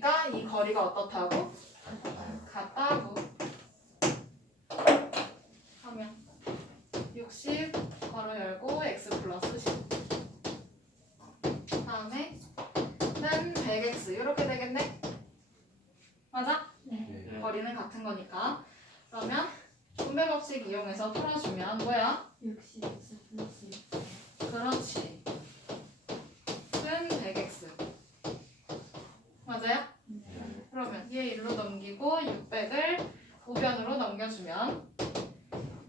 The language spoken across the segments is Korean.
그러니까 이 거리가 어떻다고? 같다고 하면 60 괄호 열고 x 플러스 10 다음에 는 100x 이렇게 되겠네? 맞아? 네. 거리는 같은 거니까. 그러면 분배 법칙 이용해서 풀어주면 뭐야? 60x 플러스 6. 그렇지. 는 100x 맞아요? 네. 그러면 얘 1로 넘기고 600을 우변으로 넘겨주면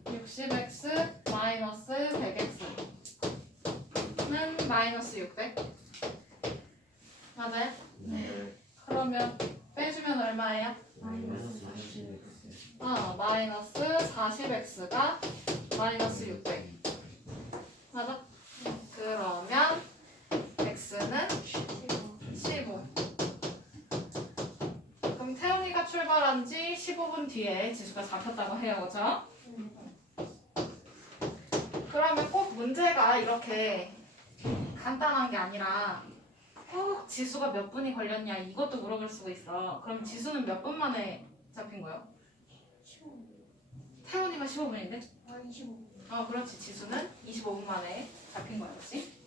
60x 마이너스 100x는 마이너스 600 맞아요? 네. 그러면 빼주면 얼마예요? 마이너스 40x. 마이너스 40x가 마이너스 600 맞아? 그러면 x는 15 그럼 태훈이가 출발한 지 15분 뒤에 지수가 잡혔다고 해요 그죠? 그러면 꼭 문제가 이렇게 간단한 게 아니라 꼭 지수가 몇 분이 걸렸냐 이것도 물어볼 수가 있어. 그럼 지수는 몇 분 만에 잡힌 거예요? 15. 태훈이가 15분인데? 아, 25. 그렇지. 지수는 25분 만에 잡힌 거야, 그렇지?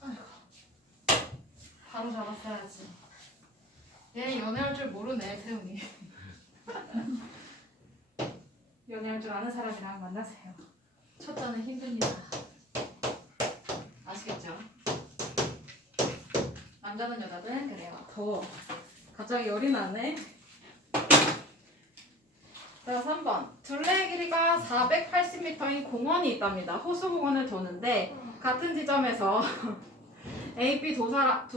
아이고, 바로 잡았어야지. 얘 연애할 줄 모르네, 태훈이. 연애할 줄 아는 사람이랑 만나세요. 첫째는 힘듭니다. 아시겠죠? 남자든 여자든 그래요. 더워. 갑자기 열이 나네. 자, 3번. 둘레의 길이가 480m인 공원이 있답니다. 호수공원을 도는데 같은 지점에서 A, B 두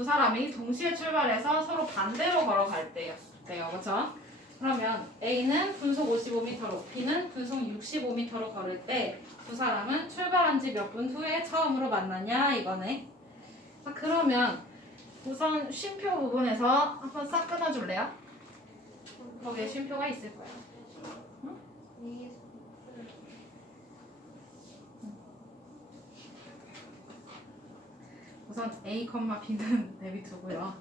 사람이 동시에 출발해서 서로 반대로 걸어갈 때요. 그렇죠? 그러면 A는 분속 55m로, B는 분속 65m로 걸을 때 두 사람은 출발한 지 몇 분 후에 처음으로 만나냐 이거네. 자, 그러면 우선 쉼표 부분에서 한번 싹 끊어줄래요? 거기에 쉼표가 있을 거예요. 우선 A, B는 내비두고요.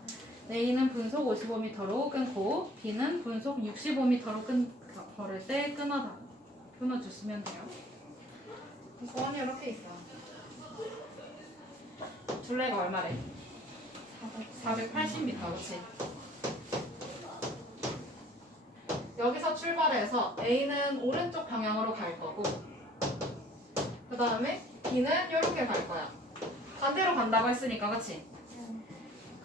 A는 분속 55m로 끊고 B는 분속 65m로 걸을 때 끊어주시면 돼요. 공원이 이렇게 있어. 둘레가 얼마래? 480m, 그렇지? 여기서 출발해서 A는 오른쪽 방향으로 갈 거고 그 다음에 B는 이렇게 갈 거야. 반대로 간다고 했으니까, 그렇지?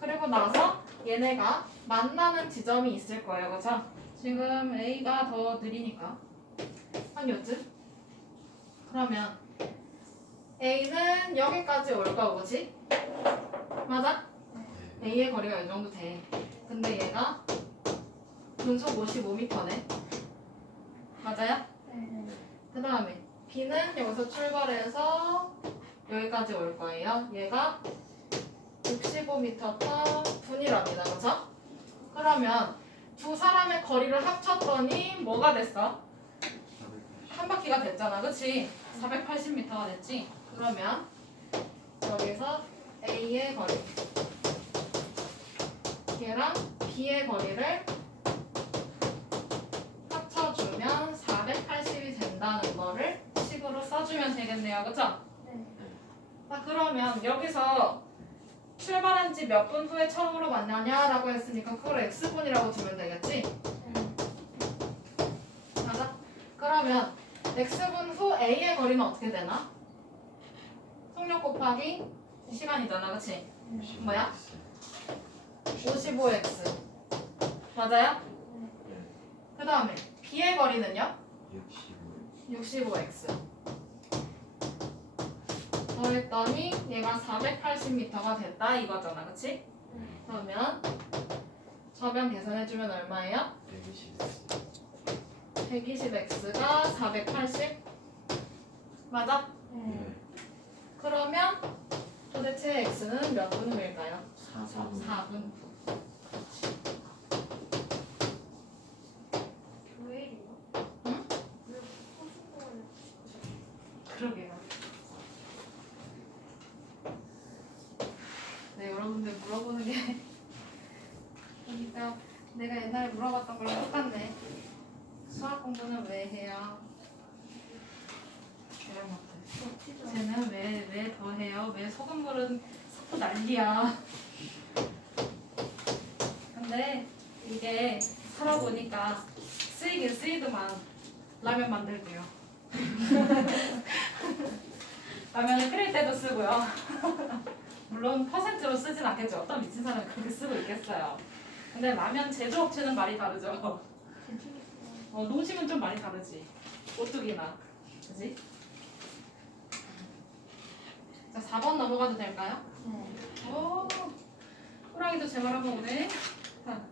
그리고 나서 얘네가 만나는 지점이 있을 거예요, 그렇죠? 지금 A가 더 느리니까 한 요쯤? 그러면 A는 여기까지 올 거고, 그렇지? 맞아? A의 거리가 이 정도 돼. 근데 얘가 분속 55m네. 맞아요? 네. 그 다음에 B는 여기서 출발해서 여기까지 올 거예요. 얘가 65m 분이랍니다. 그렇죠? 그러면 두 사람의 거리를 합쳤더니 뭐가 됐어? 한 바퀴가 됐잖아. 그치? 480m가 됐지? 그러면 여기서 A의 거리 얘랑 B의 거리를 합쳐주면 480이 된다는 거를 식으로 써주면 되겠네요. 그쵸? 네. 자, 그러면 여기서 출발한 지 몇 분 후에 처음으로 만나냐라고 했으니까 그걸 x분이라고 두면 되겠지? 맞아? 그러면 x분 후 a의 거리는 어떻게 되나? 속력 곱하기 시간이잖아, 그치? 뭐야? 55x 맞아요? 그 다음에 b의 거리는요? 65x 더했더니 얘가 480m가 됐다 이거잖아, 그치? 그러면 저변 계산해주면 얼마예요? 120x가 480 맞아? 그러면 도대체 x는 몇 분 후일까요? 4분 후. 교회이요? 응? 왜 호수공원을 그러게요. 왜 해요? 계량 못해. 쟤는 왜 더 해요? 왜 소금물은 섞고 난리야. 근데 이게 살아보니까 쓰이긴 쓰이더만 라면 만들고요. 라면을 끓일 때도 쓰고요. 물론 퍼센트로 쓰진 않겠죠. 어떤 미친 사람이 그렇게 쓰고 있겠어요. 근데 라면 제조업체는 말이 다르죠. 농심은 좀 많이 다르지. 오뚜기나. 그지? 자, 4번 넘어가도 될까요? 네. 오, 호랑이도 제 말하고 오네. 자,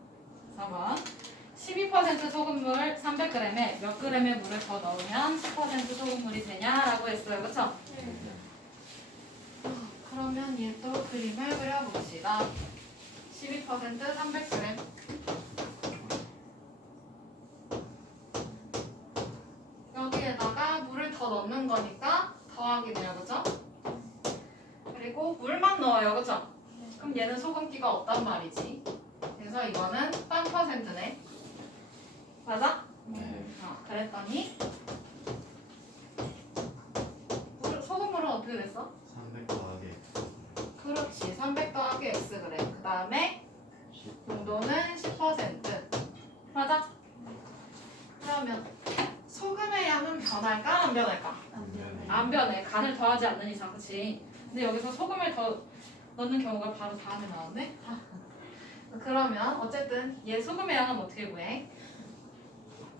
4번. 12% 소금물 300g에 몇 g의 물을 더 넣으면 10% 소금물이 되냐라고 했어요. 그쵸? 그러면 얘 또 그림을 그려봅시다. 12% 300g. 여기에다가 물을 더 넣는 거니까 더하기네요. 그죠? 그리고 물만 넣어요. 그죠? 그럼 얘는 소금기가 없단 말이지. 그래서 이거는 빵 퍼센트네. 맞아? 네. 그랬더니 소금물은 어떻게 됐어? 300 더하기 X. 그렇지. 300 더하기 x 그래. 그 다음에 농도는 10%. 맞아? 그러면 소금의 양은 변할까? 안 변할까? 안 변해. 간을 더하지 않는 이상. 그치? 근데 여기서 소금을 더 넣는 경우가 바로 다음에 나왔네? 그러면 어쨌든 얘 소금의 양은 어떻게 구해?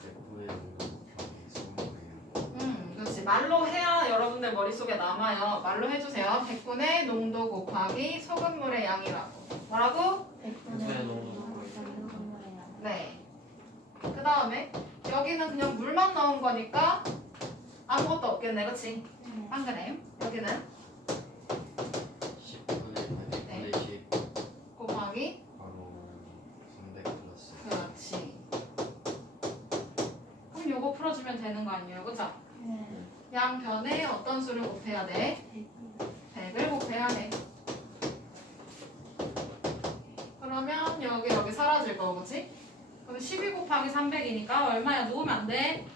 100분의 0 곱하기 소금물의 양. 그렇지. 말로 해야 여러분들 머릿속에 남아요. 말로 해주세요. 100분의 농도 곱하기 소금물의 양이라고. 뭐라고? 100분의 농도 네. 그 다음에 여기는 그냥 물만 넣은 거니까 아무것도 없겠네. 그치? 안 그래요? 여기는 10분의 100분의 10 곱하기 바로 300 플러스. 그렇지. 그럼 요거 풀어주면 되는 거 아니에요? 그죠? 양변에 어떤 수를 곱해야 돼? 100을 곱해야 돼. 그러면 여기 사라질 거 그치? 그럼 12 곱하기 300이니까 얼마야? 놓으면 안 돼?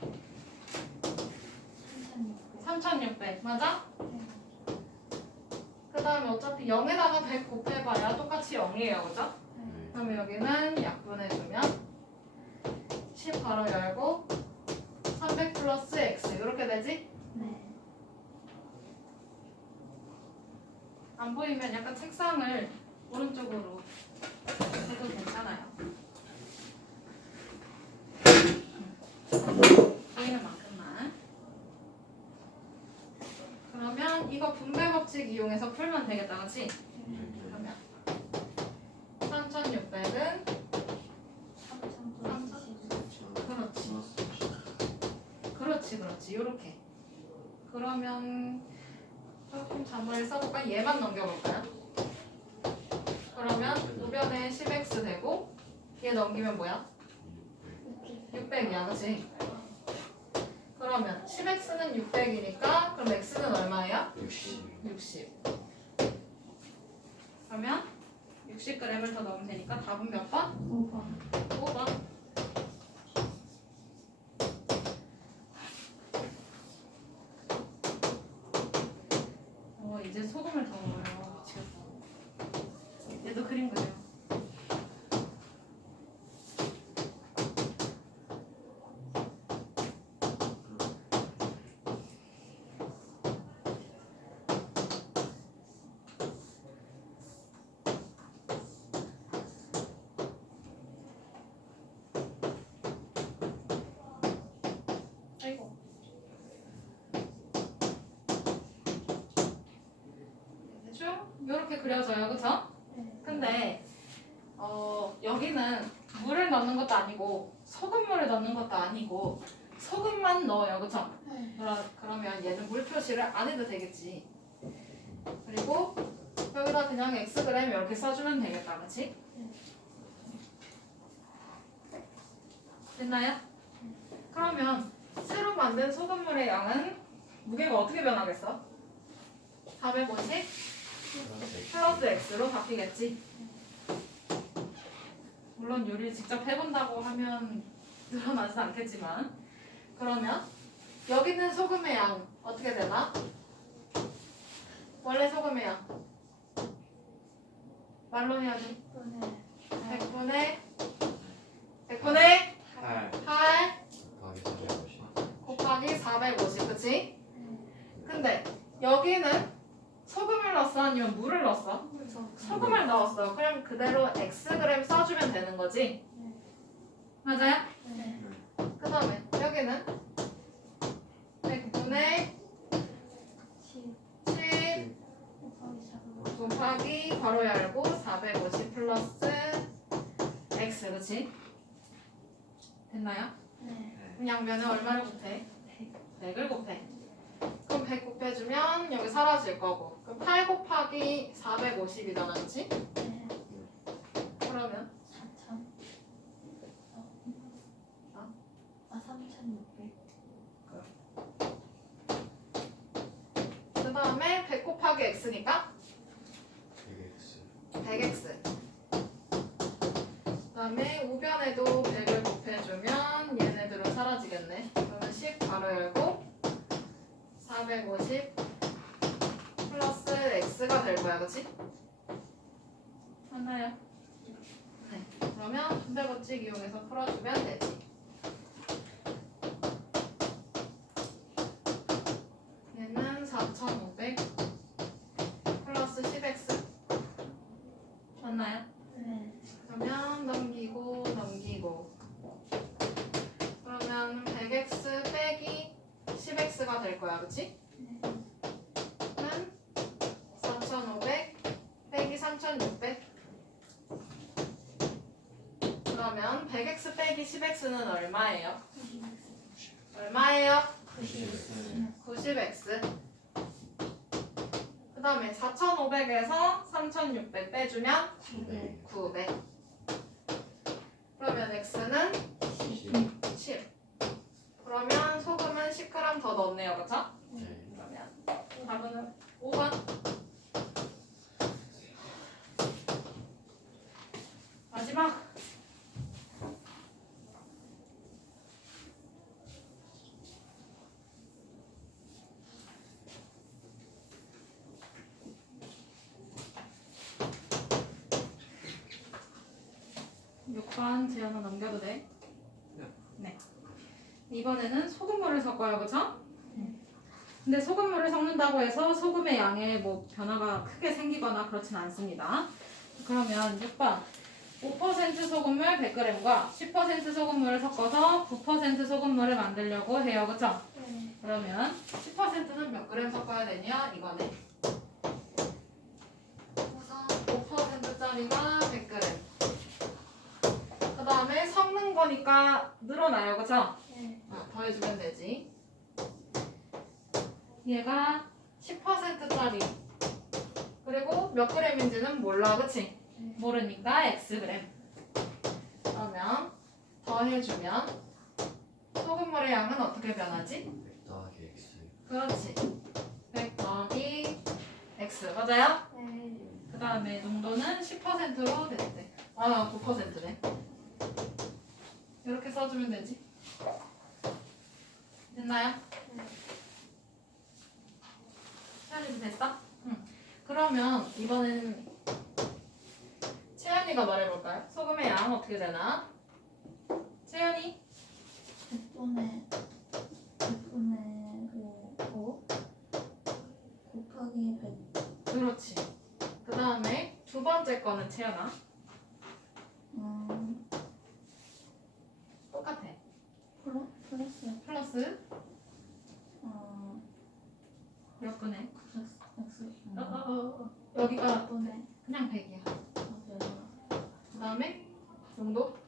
3600 맞아? 그 다음에 어차피 0에다가 100 곱해봐야 똑같이 0이에요. 그죠? 네. 그럼 여기는 약분해주면 10 가로 열고 300 플러스 x 이렇게 되지? 안 보이면 약간 책상을 오른쪽으로 해도 괜찮아요. 보이는 만큼만. 그러면 이거 분배 법칙 이용해서 풀면 되겠다. 그치? 그러면 3600은 그렇지 요렇게. 그러면 조금 잔머리를 써볼까? 얘만 넘겨볼까요? 그러면 우변에 10x 되고 얘 넘기면 뭐야? 600이야 그치? 그러면 10x는 600이니까 그럼 x는 얼마예요? 60. 그러면 60g을 더 넣으면 되니까 답은 몇 번? 5번. 이제 소금을 더 넣어요. 미치겠어. 얘도 그림 그려. 아이고. 쭉 이렇게 그려져요, 그쵸? 근데 여기는 물을 넣는 것도 아니고 소금물을 넣는 것도 아니고 소금만 넣어요, 그쵸? 그러면 얘는 물 표시를 안 해도 되겠지. 그리고 여기다 그냥 xg 이렇게 써주면 되겠다, 그치? 됐나요? 그러면 새로 만든 소금물의 양은 무게가 어떻게 변하겠어? 450 플러스 x로 바뀌겠지. 물론 요리를 직접 해본다고 하면 늘어나진 않겠지만 그러면 여기 있는 소금의 양 어떻게 되나? 원래 소금의 양 말로 해야지. 100분의 8 8 곱하기 450 곱하기 450 그치? 근데 여기는 소금을 넣었어 아니면 물을 넣었어? 소금을 넣었어. 그럼 그대로 Xg 써주면 되는 거지? 맞아요? 그 다음에 여기는 100분의 10 곱하기 괄호 열고 450 플러스 X 그치? 됐나요? 그럼 양변에 얼마를 곱해? 100을 곱해. 그럼 100 곱해주면 여기 사라질 거고 그럼 8 곱하기 450이잖아 그치? 그러면 3,600. 그 다음에 100 곱하기 X니까 100x 100X 그 다음에 우변에도 100을 곱해주면 얘네들은 사라지겠네. 그러면 10 괄호 열고 450 플러스 X가 될 거야 그치? 맞나요? 네. 그러면 분배법칙 이용해서 풀어주면 되지. 얘는 4,500 플러스 10X 맞나요? 그러면 넘기고 그러면 100x 빼기 10x가 될 거야 그치? 는 4,500 빼기 3,600 그러면 100x 빼기 10x는 얼마예요? 얼마예요? 90x 그 다음에 4,500에서 3,600 빼주면 900 그러면 x는 10 그러면 소금은 10g 더 넣었네요 그쵸? 그러면 답은 5번 마지막 6번 재현아 넘겨도 돼? 네. 이번에는 소금물을 섞어요, 그쵸? 근데 소금물을 섞는다고 해서 소금의 양에 뭐 변화가 크게 생기거나 그렇진 않습니다. 그러면 6번 5% 소금물 100g과 10% 소금물을 섞어서 9% 소금물을 만들려고 해요, 그쵸? 그러면 10%는 몇 그램 섞어야 되냐? 이거네. 그래서 5%짜리가 100g. 그 다음에 섞는 거니까 늘어나요, 그쵸? 더해주면 되지. 얘가 10%짜리. 그리고 몇 그램인지는 몰라, 그치? 모르니까 X그램. 그러면 더해주면 소금물의 양은 어떻게 변하지? 100 더하기 x 그렇지. 100 더하기 X. 맞아요? 그 다음에 농도는 10%로 됐대. 아, 9%네. 이렇게 써주면 되지. 됐나요? 채연이도 됐어? 응. 그러면 이번엔 채연이가 말해볼까요? 소금의 양 어떻게 되나? 채연이? 100분의 5 곱하기 100. 그렇지. 그 다음에 두 번째 거는 채연아. 똑같아. 플러스 플러스 몇 분의? X. 여기가 분의 그냥 100이야. 그 다음에 농도?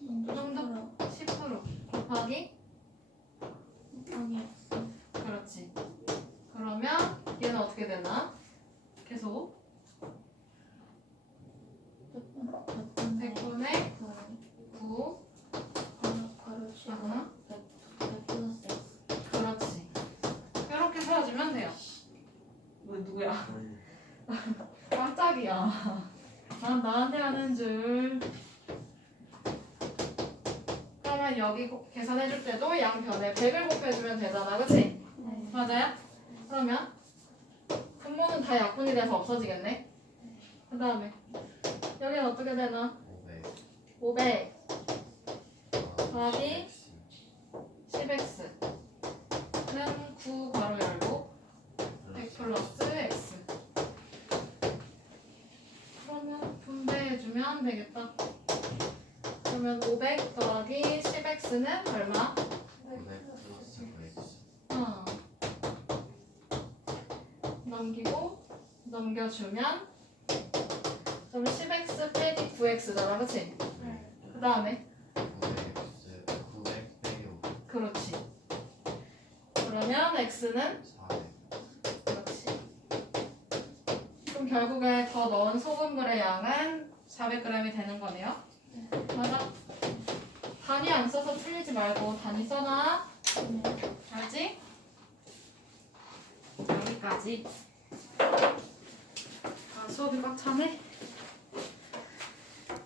농도 10% 곱하기 X. 그렇지. 그러면 얘는 어떻게 되나? 계속 100분의 9 괄호 치고 아하. 100 플러스 X. 그렇지. 이렇게 세워주면 돼요. 뭐 누구야? 깜짝이야. 난 나한테 하는 줄. 그 그러면 여기 계산해줄 때도 양변에 100을 곱해주면 되잖아, 그치? 네. 맞아요? 그러면 분모는 다 약분이 돼서 없어지겠네. 그 다음에 여기는 어떻게 되나? 500. 500 더하기 10x 는 9 괄호 열고 100 플러스 x. 그러면 분배해주면 되겠다. 그러면 500 더하기 10x는 얼마? 500 플러스 9x. 넘기고 넘겨주면 그럼 10x 빼기 9x잖아, 그치? 네. 그 다음에 900x 900 빼기 500. 그렇지. 그러면 x는 400. 그렇지. 그럼 결국에 더 넣은 소금물의 양은 400g이 되는 거네요. 맞아? 단위 안 써서 틀리지 말고 단위 써놔. 네. 알지? 여기까지. 아, 수업이 꽉 차네.